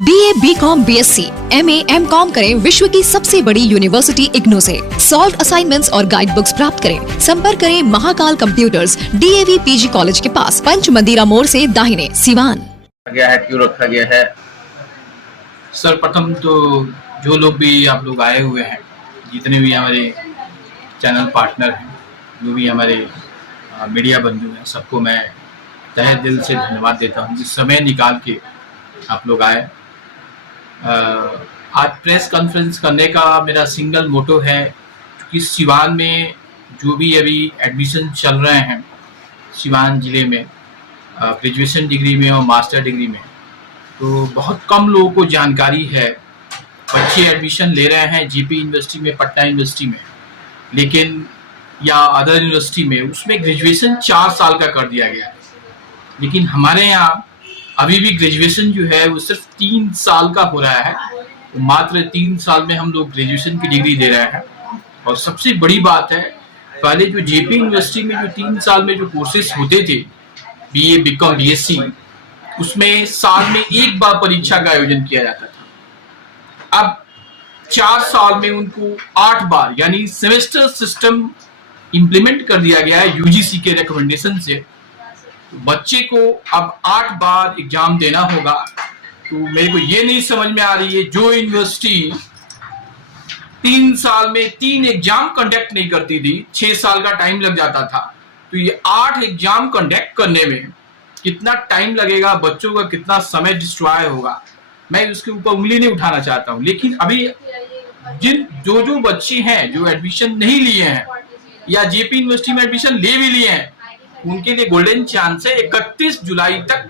BA, BCom, BSc, MA, MCom करें विश्व की सबसे बड़ी यूनिवर्सिटी इग्नू से। सॉल्व असाइनमेंट्स और गाइड बुक्स प्राप्त करें। संपर्क करें Mahakal computers, DAV PG college के पास, पंच मंदिरा मोड़ से दाहिने, सिवान। गया है, क्यों रखा गया है? सर प्रथम तो जो लोग भी आप लोग आए हुए हैं, जितने भी हमारे चैनल पार्टनर हैं, जो भी हमारे मीडिया बंधु हैं, सबको मैं तहे दिल से धन्यवाद देता हूं जिस समय निकाल के आप लोग आए। आज प्रेस कॉन्फ्रेंस करने का मेरा सिंगल मोटो है कि सिवान में जो भी अभी एडमिशन चल रहे हैं सिवान ज़िले में ग्रेजुएशन डिग्री में और मास्टर डिग्री में, तो बहुत कम लोगों को जानकारी है। बच्चे एडमिशन ले रहे हैं जेपी यूनिवर्सिटी में, पटना यूनिवर्सिटी में, लेकिन या अदर यूनिवर्सिटी में उसमें ग्रेजुएशन 4 साल का कर दिया गया है। लेकिन हमारे यहाँ अभी भी ग्रेजुएशन जो है वो सिर्फ 3 साल का हो रहा है। तो मात्र 3 साल में हम लोग ग्रेजुएशन की डिग्री दे रहे हैं। और सबसे बड़ी बात है, पहले जो जेपी यूनिवर्सिटी में जो 3 साल में जो कोर्सेज होते थे, BA, BCom, BSc, उसमें साल में एक बार परीक्षा का आयोजन किया जाता था। अब 4 साल में उनको 8 बार यानी सेमेस्टर सिस्टम इम्प्लीमेंट कर दिया गया है यूजीसी के रिकमेंडेशन से। बच्चे को अब 8 बार एग्जाम देना होगा। तो मेरे को ये नहीं समझ में आ रही है, जो यूनिवर्सिटी 3 साल में 3 एग्जाम कंडक्ट नहीं करती थी, 6 साल का टाइम लग जाता था, तो ये 8 एग्जाम कंडक्ट करने में कितना टाइम लगेगा, बच्चों का कितना समय डिस्ट्रॉय होगा। मैं उसके ऊपर उंगली नहीं उठाना चाहता हूं, लेकिन अभी जो बच्चे हैं जो एडमिशन नहीं लिए हैं या जेपी यूनिवर्सिटी में एडमिशन ले भी लिए हैं, उनके लिए गोल्डन चांस है। 31 जुलाई तक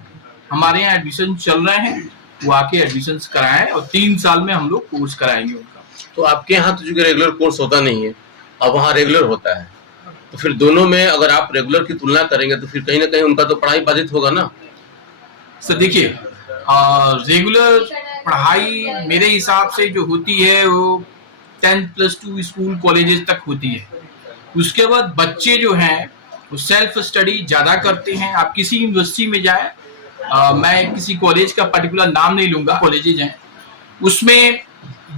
हमारे यहाँ एडमिशन चल रहे हैं, वो आके एडमिशन कराएं और 3 साल में हम लोग कोर्स कराएंगे उनका। तो आपके यहाँ तो जो रेगुलर कोर्स होता नहीं है, अब वहाँ रेगुलर होता है, तो फिर दोनों में अगर आप रेगुलर की तुलना करेंगे तो फिर कहीं ना कहीं उनका तो पढ़ाई बाधित होगा ना। सर देखिए, रेगुलर पढ़ाई मेरे हिसाब से जो होती है वो 10+2 स्कूल कॉलेजेस तक होती है। उसके बाद बच्चे जो हैं वो सेल्फ स्टडी ज़्यादा करते हैं। आप किसी यूनिवर्सिटी में जाए, मैं किसी कॉलेज का पर्टिकुलर नाम नहीं लूँगा, कॉलेजेज हैं, उसमें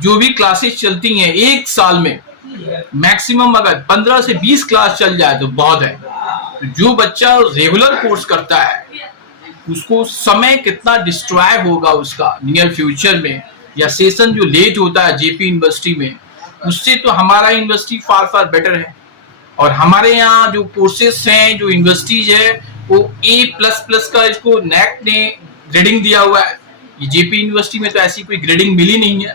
जो भी क्लासेस चलती हैं एक साल में मैक्सिमम अगर 15 से 20 क्लास चल जाए तो बहुत है। तो जो बच्चा रेगुलर कोर्स करता है उसको समय कितना डिस्ट्रॉय होगा उसका नियर फ्यूचर में, या सेशन जो लेट होता है जेपी यूनिवर्सिटी में, उससे तो हमारा यूनिवर्सिटी फार बेटर है। और हमारे यहाँ जो कोर्सेस हैं, जो यूनिवर्सिटीज है, वो A++ का इसको NAC ने ग्रेडिंग दिया हुआ है। ये जेपी यूनिवर्सिटी में तो ऐसी कोई ग्रेडिंग मिली नहीं है।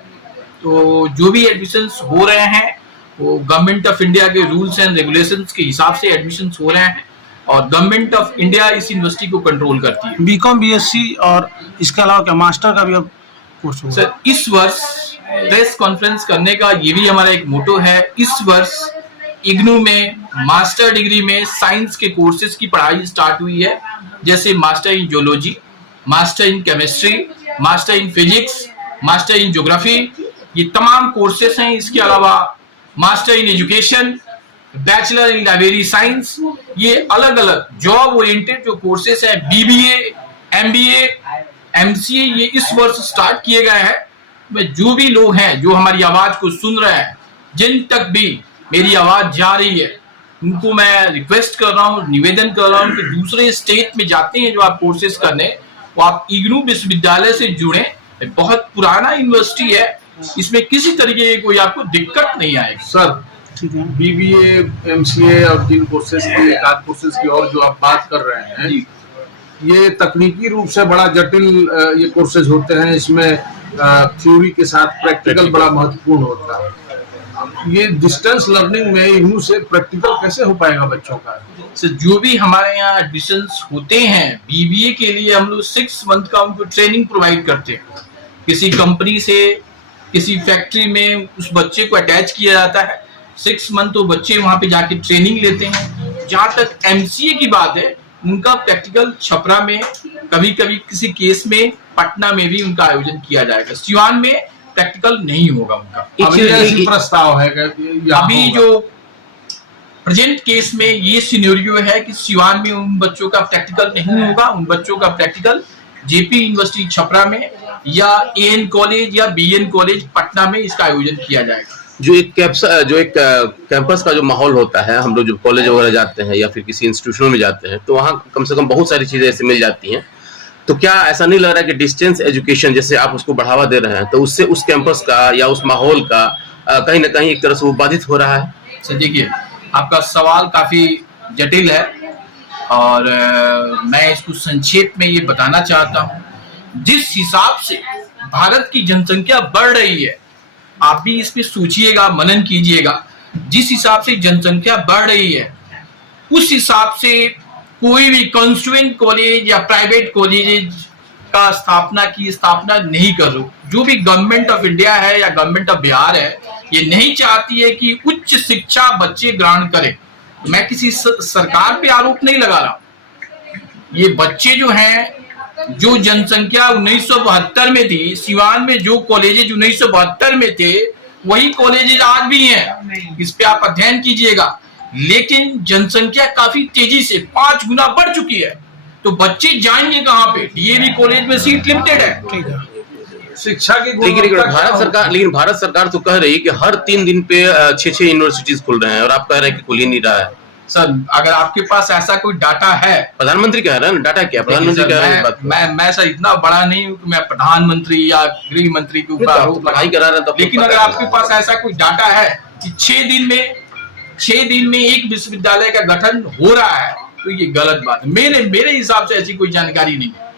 तो जो भी एडमिशन्स हो रहे हैं वो गवर्नमेंट ऑफ इंडिया के रूल्स एंड रेगुलेशंस के हिसाब से एडमिशन्स हो रहे हैं, और गवर्नमेंट ऑफ इंडिया इस यूनिवर्सिटी को कंट्रोल करती है। BCom, BSc और इसके अलावा क्या मास्टर का भी अब कोर्स होगा? सर इस वर्ष प्रेस कॉन्फ्रेंस करने का ये भी हमारा एक मोटो है। इस वर्ष इग्नू में मास्टर डिग्री में साइंस के कोर्सेज की पढ़ाई स्टार्ट हुई है, जैसे master in geology, master in chemistry, master in physics, master in geography, ये तमाम कोर्सेज हैं। इसके अलावा master in education, bachelor in library science, ये अलग अलग जॉब ओरिएंटेड जो कोर्सेज हैं, BBA, MBA, MCA, ये इस वर्ष स्टार्ट किए गए हैं। जो भी लोग हैं जो हमारी आवाज को सुन रहे हैं, जिन तक भी मेरी आवाज जा रही है, उनको मैं रिक्वेस्ट कर रहा हूँ, निवेदन कर रहा हूँ कि दूसरे स्टेट में जाते हैं जो आप कोर्सेज करने, वो आप इग्नू विश्वविद्यालय से जुड़े। बहुत पुराना यूनिवर्सिटी है, इसमें किसी तरीके की कोई आपको दिक्कत नहीं आएगी। सर BBA, MCA और जिन कोर्सेज की, एकाध कोर्सेज की और जो आप बात कर रहे हैं, ये तकनीकी रूप से बड़ा जटिल ये कोर्सेज होते हैं। इसमें थ्योरी के साथ प्रैक्टिकल बड़ा महत्वपूर्ण होता है। ये डिस्टेंस लर्निंग में इग्नू से प्रैक्टिकल कैसे हो पाएगा बच्चों का? सर जो भी हमारे यहाँ एडमिशन्स होते हैं BBA के लिए, हम लोग 6 मंथ का उनको ट्रेनिंग प्रोवाइड करते हैं। किसी कंपनी से, किसी फैक्ट्री में उस बच्चे को अटैच किया जाता है, 6 मंथ तो बच्चे वहाँ पे जाके ट्रेनिंग लेते हैं। जहाँ तक MCA की बात है, उनका प्रैक्टिकल छपरा में, कभी कभी किसी केस में पटना में भी उनका आयोजन किया जाएगा। सिवान में प्रैक्टिकल नहीं होगा उनका। अभी प्रस्ताव है अभी जो प्रेजेंट केस में ये सिनेरियो है कि सिवान में उन बच्चों का प्रैक्टिकल नहीं होगा, उन बच्चों का प्रैक्टिकल जेपी यूनिवर्सिटी छपरा में या एएन कॉलेज या बीएन कॉलेज पटना में इसका आयोजन किया जाएगा। जो एक कैंपस का जो माहौल होता है, हम लोग जो कॉलेज वगैरह जाते हैं या फिर किसी इंस्टीट्यूशन में जाते हैं तो वहाँ कम से कम बहुत सारी चीजें ऐसे मिल जाती हैं। तो क्या ऐसा नहीं लग रहा है कि डिस्टेंस एजुकेशन जैसे आप उसको बढ़ावा दे रहे हैं तो उससे उस कैंपस का या उस माहौल का कहीं ना कहीं एक तरह से वो बाधित हो रहा है? सर देखिए, आपका सवाल काफी जटिल है और मैं इसको संक्षेप में ये बताना चाहता हूँ। जिस हिसाब से भारत की जनसंख्या बढ़ रही है, आप भी इस पे सोचिएगा, मनन कीजिएगा। जिस हिसाब से जनसंख्या बढ़ रही है उस हिसाब से कोई भी कॉन्स्टिट्यूएंट कॉलेज या प्राइवेट कॉलेज का स्थापना नहीं कर लो। जो भी गवर्नमेंट ऑफ इंडिया है या गवर्नमेंट ऑफ बिहार है, ये नहीं चाहती है कि उच्च शिक्षा बच्चे ग्रहण करें। मैं किसी सरकार पे आरोप नहीं लगा रहा। ये बच्चे जो हैं, जो जनसंख्या 1972 में थी, सिवान में जो कॉलेजेज 1972 में थे वही कॉलेजेज आज भी हैं। इस पे आप अध्ययन कीजिएगा। लेकिन जनसंख्या काफी तेजी से 5 गुना बढ़ चुकी है, तो बच्चे जाएंगे कहाँ पे? डीएवी कॉलेज में सीट लिमिटेड है। शिक्षा की लेकिन भारत सरकार तो कह रही है कि हर 3 दिन पे 6 यूनिवर्सिटीज खुल रहे हैं और आप कह रहे हैं कि खुल ही नहीं रहा है। सर, अगर आपके पास ऐसा कोई डाटा है, प्रधानमंत्री कह रहे हैं ना, डाटा क्या प्रधानमंत्री कह रहे हैं? मैं सर इतना बड़ा नहीं हूँ कि मैं प्रधानमंत्री या गृह मंत्री के ऊपर आरोप पढ़ाई करा रहे हैं। लेकिन अगर आपके पास ऐसा कोई डाटा है कि 6 दिन में एक विश्वविद्यालय का गठन हो रहा है तो ये गलत बात है। मेरे हिसाब से ऐसी कोई जानकारी नहीं है।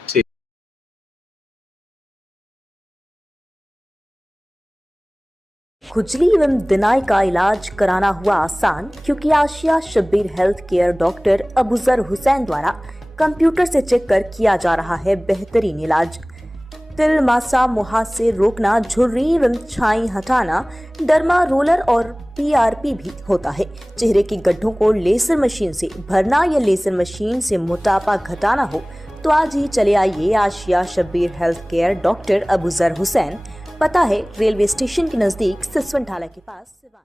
खुजली एवं दिनाई का इलाज कराना हुआ आसान, क्योंकि Asia Shabbir health care doctor Abuzar Hussain द्वारा कंप्यूटर से चेक कर किया जा रहा है बेहतरीन इलाज। तिल, मासा, मुहासे रोकना, झुर्री एवं छाई हटाना, डर्मा रोलर और पीआरपी भी होता है। चेहरे की गड्ढों को लेजर मशीन से भरना या लेजर मशीन से मोटापा घटाना हो तो आज ही चले आइए Asia Shabbir health care doctor Abuzar Hussain. पता है रेलवे स्टेशन के नजदीक सिसवन ढाला के पास, सिवान।